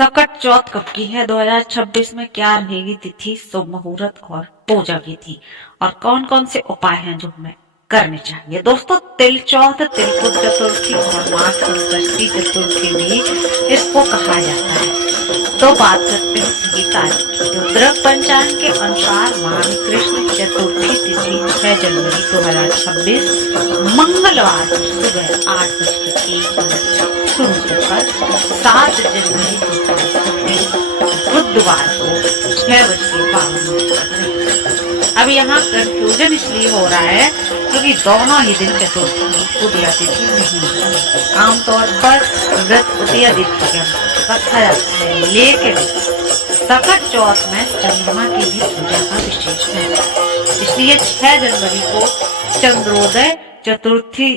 सकट चौथ कब की है 2026 में? क्या रहेगी तिथि, शुभ मुहूर्त और पूजा विधि, और कौन कौन से उपाय हैं जो हमें करने चाहिए? दोस्तों, तिल चौथ, तिलकुट चतुर्थी और माघ संकष्टी चतुर्थी भी इसको कहा जाता है। तो बात करते हैं सही तारीख की। तो ग्रह पंचांग के अनुसार माघ कृष्ण चतुर्थी तिथि 6 जनवरी 2026 मंगलवार को सुबह 8:01 शुरू होकर 7 जनवरी 2026 बुधवार को 6:52 तक रहेगी। अब यहाँ कंफ्यूजन इसलिए हो रहा है क्योंकि दोनों ही दिन चतुर्थी उदया तिथि नहीं है। आमतौर पर व्रत उदया तिथि के रखा जाता है, लेकिन सकट चौथ में चंद्रमा की भी पूजा का विशेष है, इसलिए 6 जनवरी को चंद्रोदय चतुर्थी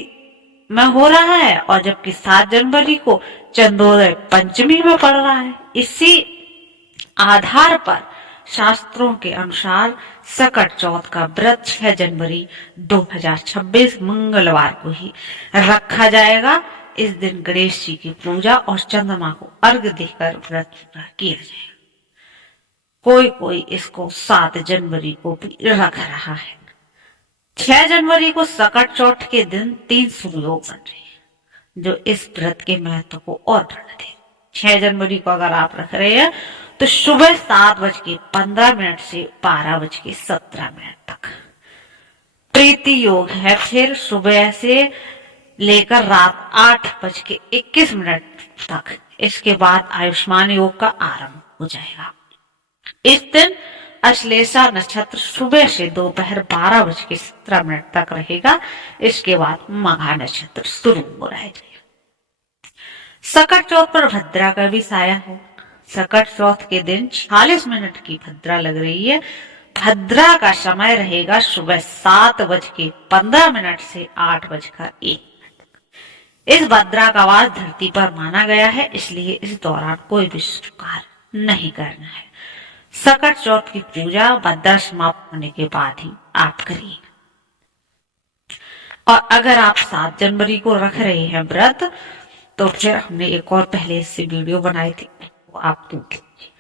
में हो रहा है और जबकि 7 जनवरी को चंद्रोदय पंचमी में पड़ रहा है। इसी आधार पर शास्त्रों के अनुसार सकट चौथ का व्रत 6 जनवरी 2026 मंगलवार को ही रखा जाएगा। इस दिन गणेश जी की पूजा और चंद्रमा को अर्घ्य देकर व्रत पूरा किया जाएगा। कोई इसको 7 जनवरी को भी रख रहा है। 6 जनवरी को सकट चौथ के दिन 3 शुभ योग बन रहे हैं, जो इस व्रत के महत्व को और बढ़ा दे। 6 जनवरी को अगर आप रख रहे हैं तो सुबह 7:15 से 12:17 तक प्रीति योग है। फिर सुबह से लेकर रात 8:21 तक, इसके बाद आयुष्मान योग का आरंभ हो जाएगा। इस दिन अश्लेषा नक्षत्र सुबह से दोपहर 12:17 तक रहेगा। इसके बाद मघा नक्षत्र शुरू हो जाएगा। सकट चौथ पर भद्रा का भी साया हो। सकट चौथ के दिन 40 मिनट की भद्रा लग रही है। भद्रा का समय रहेगा सुबह 7:15 से 8:01। इस भद्रा का वास धरती पर माना गया है, इसलिए इस दौरान कोई भी शुभ कार्य नहीं करना है। सकट चौथ की पूजा भद्रा समाप्त होने के बाद ही आप करिए। और अगर आप 7 जनवरी को रख रहे हैं व्रत, तो फिर हमने एक और पहले इससे वीडियो बनाई थी, वो आप देख लीजिए।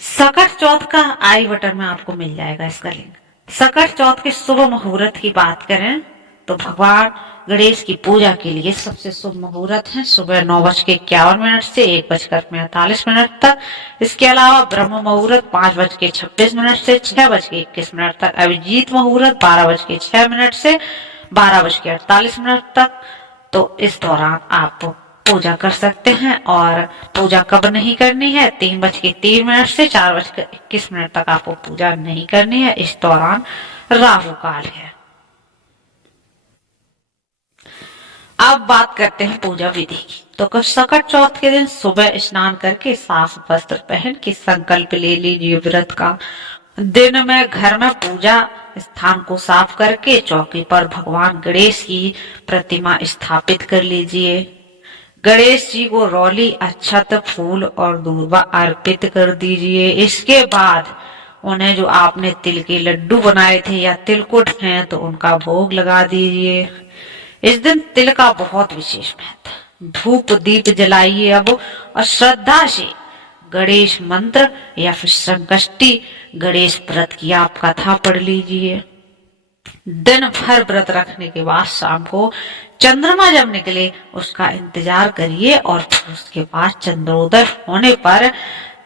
सकट चौथ का आई बटन में आपको मिल जाएगा इसका लिंक। सकट चौथ के शुभ मुहूर्त की बात करें तो भगवान गणेश की पूजा के लिए सबसे शुभ मुहूर्त है सुबह 9:51 से 1:45 तक। इसके अलावा ब्रह्म मुहूर्त 5:26 से 6:21 तक। अभिजीत मुहूर्त 12:06 से 12:48 तक। तो इस दौरान आप पूजा कर सकते हैं। और पूजा कब नहीं करनी है? 3:03 से 4:21 तक आपको पूजा नहीं करनी है। इस दौरान राहु काल है। अब बात करते हैं पूजा विधि की। तो सकट चौथ के दिन सुबह स्नान करके साफ वस्त्र पहन के संकल्प ले लीजिए व्रत का। दिन में घर में पूजा स्थान को साफ करके चौकी पर भगवान गणेश की प्रतिमा स्थापित कर लीजिए। गणेश जी को रौली, अक्षत, फूल और दूर्वा अर्पित कर दीजिए। इसके बाद उन्हें जो आपने तिल के लड्डू बनाए थे या तिलकुट हैं तो उनका भोग लगा दीजिए। इस दिन तिल का बहुत विशेष महत्व। धूप दीप जलाइए अब और श्रद्धा से गणेश मंत्र या फिर संकष्टी गणेश व्रत की आप कथा पढ़ लीजिए। दिन भर व्रत रखने के बाद शाम को चंद्रमा जब निकले उसका इंतजार करिए और फिर उसके बाद चंद्रोदय होने पर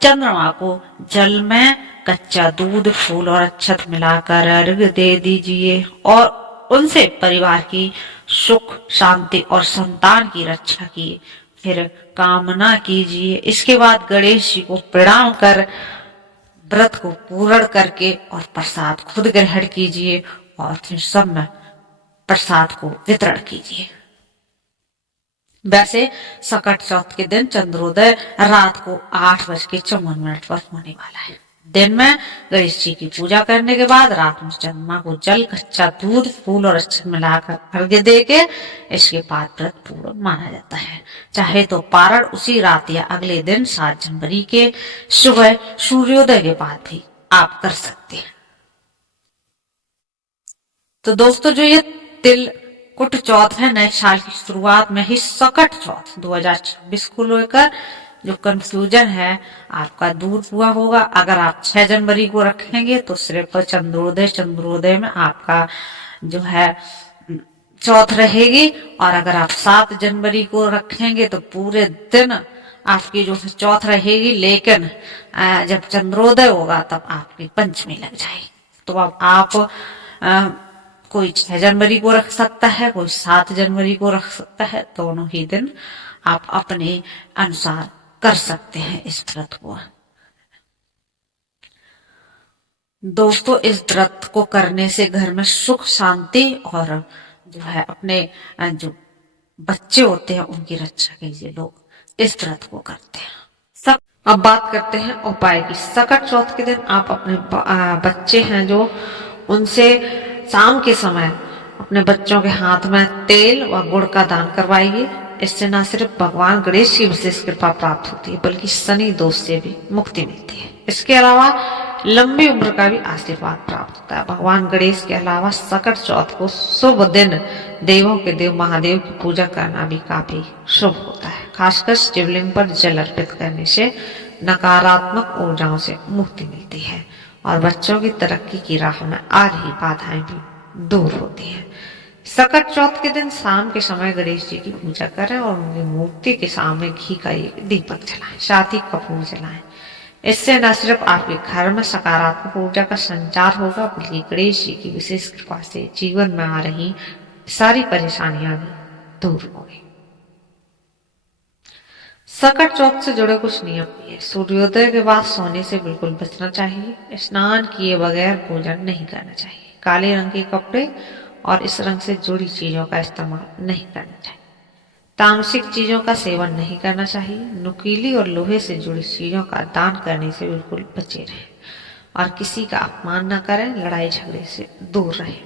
चंद्रमा को जल में कच्चा दूध, फूल और अक्षत मिलाकर अर्घ्य दे दीजिए और उनसे परिवार की सुख, शांति और संतान की रक्षा की फिर कामना कीजिए। इसके बाद गणेश जी को प्रणाम कर व्रत को पूर्ण करके और प्रसाद खुद ग्रहण कीजिए और फिर सब में प्रसाद को वितरण कीजिए। वैसे सकट चौथ के दिन चंद्रोदय रात को 8:54 पर होने वाला है। दिन में गणेश जी की पूजा करने के बाद रात में चंद्रमा को जल, कच्चा दूध, फूल और अक्षत मिलाकर अर्घ्य देके इसके बाद व्रत पूर्ण माना जाता है। चाहे तो पारण उसी रात या अगले दिन 7 जनवरी के सुबह सूर्योदय के बाद भी आप कर सकते हैं। तो दोस्तों, जो ये तिलकुट चौथ है, नए साल की शुरुआत में ही सकट चौथ 2026 को लेकर जो कंफ्यूजन है आपका दूर हुआ होगा। अगर आप 6 जनवरी को रखेंगे तो सिर्फ चंद्रोदय में आपका जो है चौथ रहेगी, और अगर आप 7 जनवरी को रखेंगे तो पूरे दिन आपकी जो है चौथ रहेगी, लेकिन जब चंद्रोदय होगा तब आपकी पंचमी लग जाएगी। तो अब आप कोई 6 जनवरी को रख सकता है, कोई 7 जनवरी को रख सकता है, दोनों ही दिन आप अपने अनुसार कर सकते हैं इस व्रत को। दोस्तों, इस व्रत को करने से घर में सुख शांति और जो है अपने जो बच्चे होते हैं उनकी रक्षा के लिए लोग इस व्रत को करते हैं। अब बात करते हैं उपाय की। सकट चौथ के दिन आप अपने बच्चे हैं जो, उनसे शाम के समय अपने बच्चों के हाथ में तेल व गुड़ का दान करवाइए। इससे न सिर्फ भगवान गणेश की विशेष कृपा प्राप्त होती है बल्कि शनि दोष से भी मुक्ति मिलती है। इसके अलावा लंबी उम्र का भी आशीर्वाद प्राप्त होता है। भगवान गणेश के अलावा सकट चौथ को शुभ दिन देवों के देव महादेव की पूजा करना भी काफी शुभ होता है। खासकर शिवलिंग पर जल अर्पित करने से नकारात्मक ऊर्जाओं से मुक्ति मिलती है और बच्चों की तरक्की की राह में आ रही बाधाएं भी दूर होती हैं। सकट चौथ के दिन शाम के समय गणेश जी की पूजा करें और उनकी मूर्ति के सामने घी का एक दीपक जलाएं, साथ ही कपूर जलाएं। इससे न सिर्फ आपके घर में सकारात्मक ऊर्जा का संचार होगा बल्कि गणेश जी की विशेष कृपा से जीवन में आ रही सारी परेशानियां भी दूर होंगी। सकट चौथ से जुड़े कुछ नियम भी है। सूर्योदय के बाद सोने से बिल्कुल बचना चाहिए। स्नान किए बगैर भोजन नहीं करना चाहिए। काले रंग के कपड़े और इस रंग से जुड़ी चीजों का इस्तेमाल नहीं करना चाहिए। तामसिक चीजों का सेवन नहीं करना चाहिए। नुकीली और लोहे से जुड़ी चीजों का दान करने से बिल्कुल बचे रहें और किसी का अपमान न करें। लड़ाई झगड़े से दूर रहें।